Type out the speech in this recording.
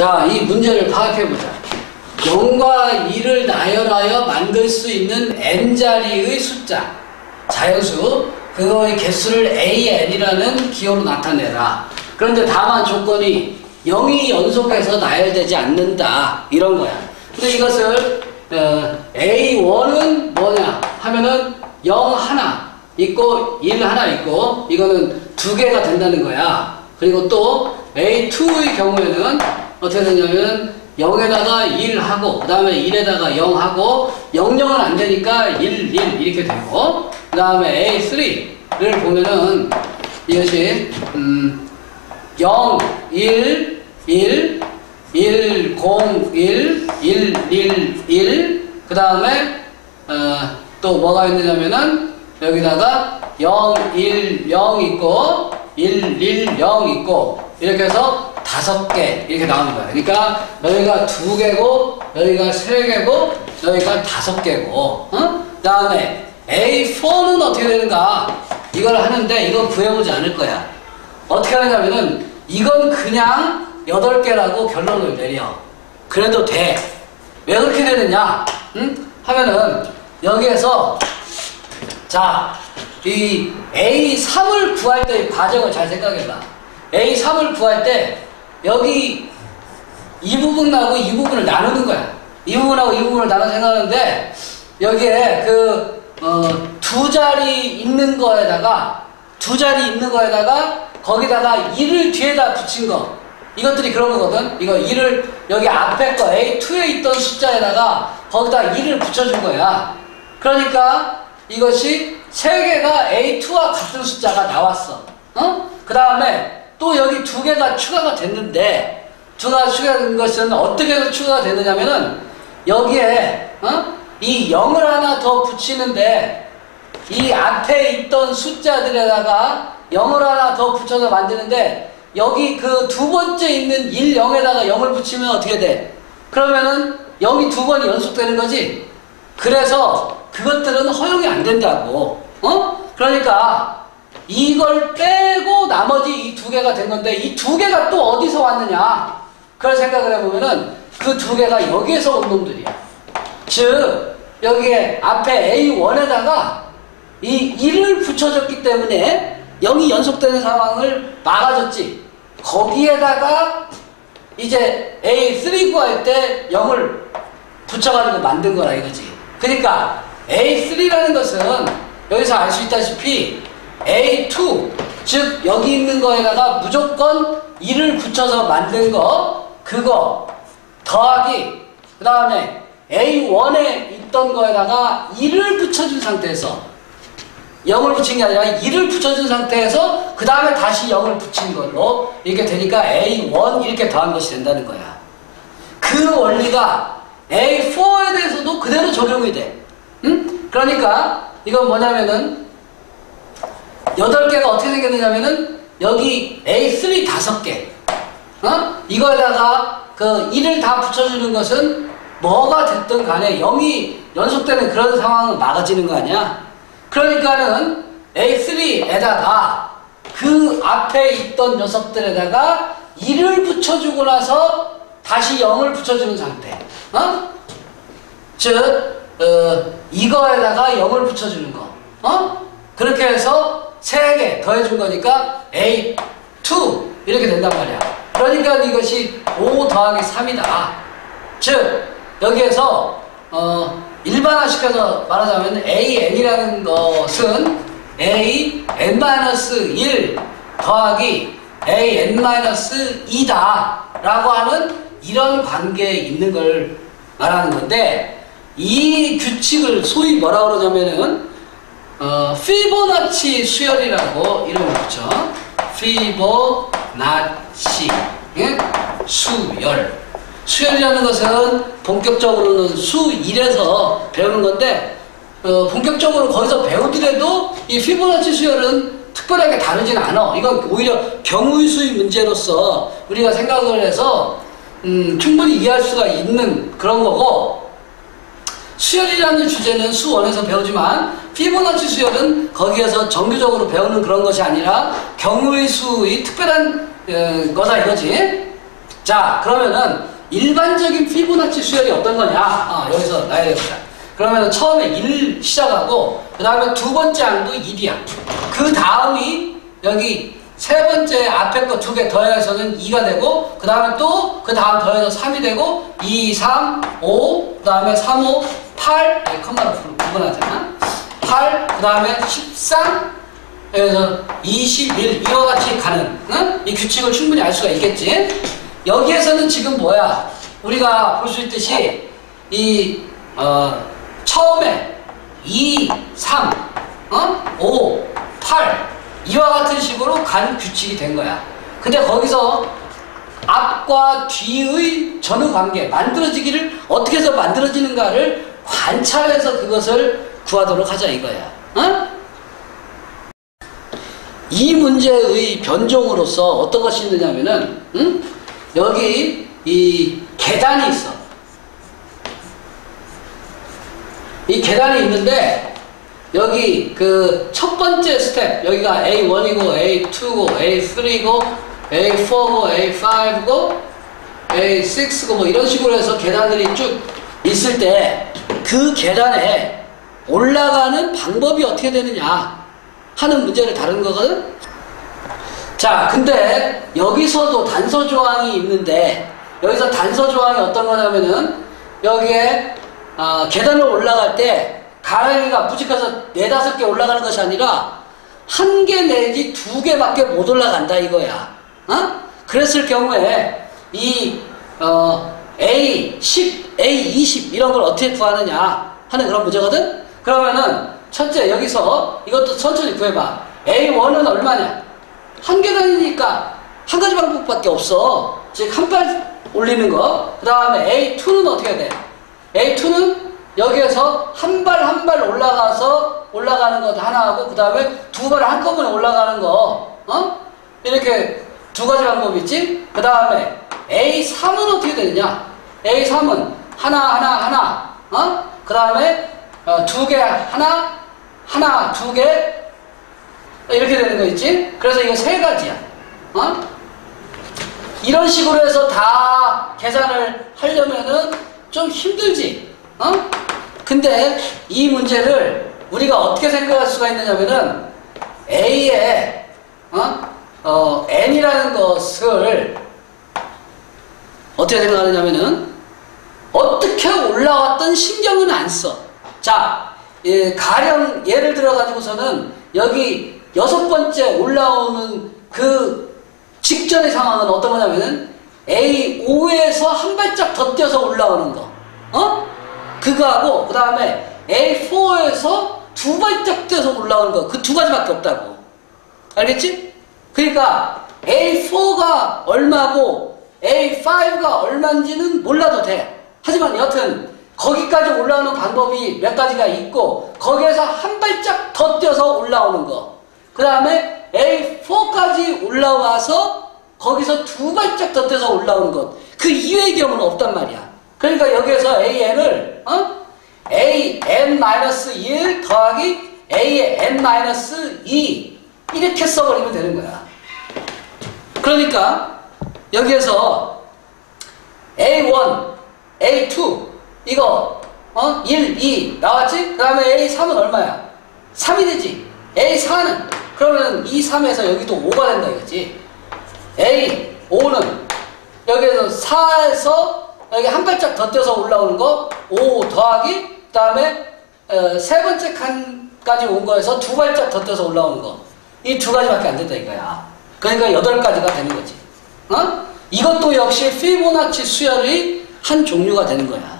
자, 이 문제를 파악해보자. 0과 2를 나열하여 만들 수 있는 n자리의 숫자, 자연수, 그거의 개수를 AN이라는 기호로 나타내라. 그런데 다만 조건이 0이 연속해서 나열되지 않는다. 이런 거야. 근데 이것을 어, A1은 뭐냐 하면은 0 하나 있고 1 하나 있고 이거는 두 개가 된다는 거야. 그리고 또 A2의 경우에는 어떻게 되냐면 0에다가 1 하고 그 다음에 1에다가 0 하고 0, 0은 안 되니까 1, 1 이렇게 되고 그 다음에 A3를 보면은 이것이 음, 0, 1, 1, 1, 0, 1, 1, 1, 1, 그 다음에, 어, 또 뭐가 있느냐면은, 여기다가 0, 1, 0 있고, 1, 1, 0 있고, 이렇게 해서 다섯 개, 이렇게 나오는 거야. 그러니까, 여기가 두 개고, 여기가 세 개고, 여기가 다섯 개고, 어? 그 다음에, A4는 어떻게 되는가? 이걸 하는데, 이건 구해보지 않을 거야. 어떻게 하냐면은, 이건 그냥 8개라고 결론을 내려. 그래도 돼. 왜 그렇게 되느냐? 응? 하면은 여기에서 자, 이 A3을 구할 때의 과정을 잘 생각해봐. A3을 구할 때 여기 이 부분하고 이 부분을 나누는 거야. 이 부분하고 이 부분을 나눠 생각하는데 여기에 그, 어, 두 자리 있는 거에다가 두 자리 있는 거에다가 거기다가 1을 뒤에다 붙인 거. 이것들이 그런 거거든. 이거 1을 여기 앞에 거 A2에 있던 숫자에다가 거기다 1을 붙여준 거야. 그러니까 이것이 세 개가 A2와 같은 숫자가 나왔어. 어? 그 다음에 또 여기 두 개가 추가가 됐는데 두 개가 추가된 것은 어떻게 해서 추가가 되느냐면은 여기에 어? 이 0을 하나 더 붙이는데 이 앞에 있던 숫자들에다가 0을 하나 더 붙여서 만드는데 여기 그 두 번째 있는 1, 0에다가 0을 붙이면 어떻게 돼? 그러면은 0이 두 번이 연속되는 거지? 그래서 그것들은 허용이 안 된다고. 어? 그러니까 이걸 빼고 나머지 이 두 개가 된 건데 이 두 개가 또 어디서 왔느냐? 그걸 생각을 해보면은 그 두 개가 여기에서 온 놈들이야. 즉, 여기에 앞에 A1에다가 이 1을 붙여줬기 때문에 0이 연속되는 상황을 막아줬지. 거기에다가 이제 A3 구할 때 0을 붙여가지고 만든 거라 이거지. 그러니까 A3라는 것은 여기서 알 수 있다시피 A2, 즉 여기 있는 거에다가 무조건 1을 붙여서 만든 거, 그거 더하기 그 다음에 A1에 있던 거에다가 1을 붙여준 상태에서 0을 붙인 게 아니라 1을 붙여준 상태에서 그 다음에 다시 0을 붙인 걸로 이렇게 되니까 A1 이렇게 더한 것이 된다는 거야. 그 원리가 A4에 대해서도 그대로 적용이 돼. 응? 그러니까 이건 뭐냐면은 8개가 어떻게 생겼느냐면은 여기 A3 5개 어? 이거에다가 그 1을 다 붙여주는 것은 뭐가 됐든 간에 0이 연속되는 그런 상황은 막아지는 거 아니야? 그러니까는 A3에다가 그 앞에 있던 녀석들에다가 1을 붙여주고 나서 다시 0을 붙여주는 상태. 어? 즉, 어, 이거에다가 0을 붙여주는 거. 어? 그렇게 해서 3개 더해준 거니까 A2 이렇게 된단 말이야. 그러니까 이것이 5 더하기 3이다. 즉, 여기에서 어, 일반화시켜서 말하자면 AN이라는 것은 AN-1 더하기 AN-2다 라고 하는 이런 관계에 있는 걸 말하는 건데 이 규칙을 소위 뭐라 그러냐면은 어, 피보나치 수열이라고 이름을 붙여 피보나치 예? 수열 수열이라는 것은 본격적으로는 수1에서 배우는 건데 어, 본격적으로 거기서 배우더라도 이 피보나치 수열은 특별하게 다르진 않아. 이건 오히려 경우의 수의 문제로서 우리가 생각을 해서 음, 충분히 이해할 수가 있는 그런 거고 수열이라는 주제는 수원에서 배우지만 피보나치 수열은 거기에서 정규적으로 배우는 그런 것이 아니라 경우의 수의 특별한 어, 거다 이거지. 자, 그러면은 일반적인 피보나치 수열이 어떤 거냐? 아, 여기서 나야 되겠다. 그러면 처음에 1 시작하고 그 다음에 두 번째 항도 1이야. 그 다음이 여기 세 번째 앞에 거 두 개 더해서는 2가 되고 그 다음에 또 그 다음 더해서 3이 되고 2, 3, 5, 그 다음에 3, 5, 8 여기 컴마로 구분하잖아. 8, 그 다음에 13 그래서 21 이와 같이 가는 응? 이 규칙을 충분히 알 수가 있겠지. 여기에서는 지금 뭐야? 우리가 볼 수 있듯이 이 어, 처음에 2, 3, 어? 5, 8 이와 같은 식으로 간 규칙이 된 거야. 근데 거기서 앞과 뒤의 전후 관계 만들어지기를 어떻게 해서 만들어지는가를 관찰해서 그것을 구하도록 하자 이거야. 어? 이 문제의 변종으로서 어떤 것이 있느냐면은 응? 여기 이 계단이 있어. 이 계단이 있는데 여기 그 첫 번째 스텝 여기가 A1이고 A2고 A3고 A4고 A5고 A6고 뭐 이런 식으로 해서 계단들이 쭉 있을 때 그 계단에 올라가는 방법이 어떻게 되느냐 하는 문제를 다루는 거거든. 자, 근데 여기서도 단서 조항이 있는데 여기서 단서 조항이 어떤 거냐면은 여기에 어, 계단을 올라갈 때 가랑이가 무지해서 네다섯 개 올라가는 것이 아니라 한 개 내지 두 개밖에 못 올라간다 이거야. 어? 그랬을 경우에 이 어, A10, A20 이런 걸 어떻게 구하느냐 하는 그런 문제거든. 그러면은 첫째 여기서 이것도 천천히 구해봐. A1은 얼마냐? 한 계단이니까 한 가지 방법밖에 없어. 즉 한 발 올리는 거. 그 다음에 A2는 어떻게 돼? A2는 여기에서 한 발 한 발 올라가서 올라가는 것 하나 하고 그 다음에 두 발 한꺼번에 올라가는 거. 어? 이렇게 두 가지 방법이 있지. 그 다음에 A3은 어떻게 되느냐? A3은 하나 하나 하나. 어? 그 다음에 어, 두 개 하나 하나 두 개 이렇게 되는 거 있지? 그래서 이거 세 가지야. 어? 이런 식으로 해서 다 계산을 하려면은 좀 힘들지. 어? 근데 이 문제를 우리가 어떻게 생각할 수가 있느냐면은 A에 어? 어, N이라는 것을 어떻게 생각하느냐면은 어떻게 올라왔던 신경은 안 써. 자, 예, 가령 예를 들어 가지고서는 여기 여섯 번째 올라오는 그 직전의 상황은 어떤 거냐면은 A5에서 한 발짝 더 뛰어서 올라오는 거. 어? 그거하고 그 다음에 A4에서 두 발짝 뛰어서 올라오는 거. 그 두 가지밖에 없다고. 알겠지? 그러니까 A4가 얼마고 A5가 얼마인지는 몰라도 돼. 하지만 여튼 거기까지 올라오는 방법이 몇 가지가 있고 거기에서 한 발짝 더 뛰어서 올라오는 거. 그 다음에 A4까지 올라와서 거기서 두 발짝 더 뛰어서 올라오는 것. 그 이외의 경우는 없단 말이야. 그러니까 여기에서 AN을 어? AN-1 더하기 A의 N-2 이렇게 써버리면 되는 거야. 그러니까 여기에서 A1, A2 이거 어? 1, 2 나왔지? 그 다음에 A3은 얼마야? 3이 되지. A4는 그러면 2, 3에서 여기도 5가 된다 이거지. A5는 여기에서 4에서 여기 한 발짝 더 뛰어서 올라오는 거 5 더하기 그 다음에 어, 세 번째 칸까지 온 거에서 두 발짝 더 뛰어서 올라오는 거. 이 두 가지밖에 안 된다 이거야. 그러니까 여덟 가지가 되는 거지. 어? 이것도 역시 피보나치 수열의 한 종류가 되는 거야.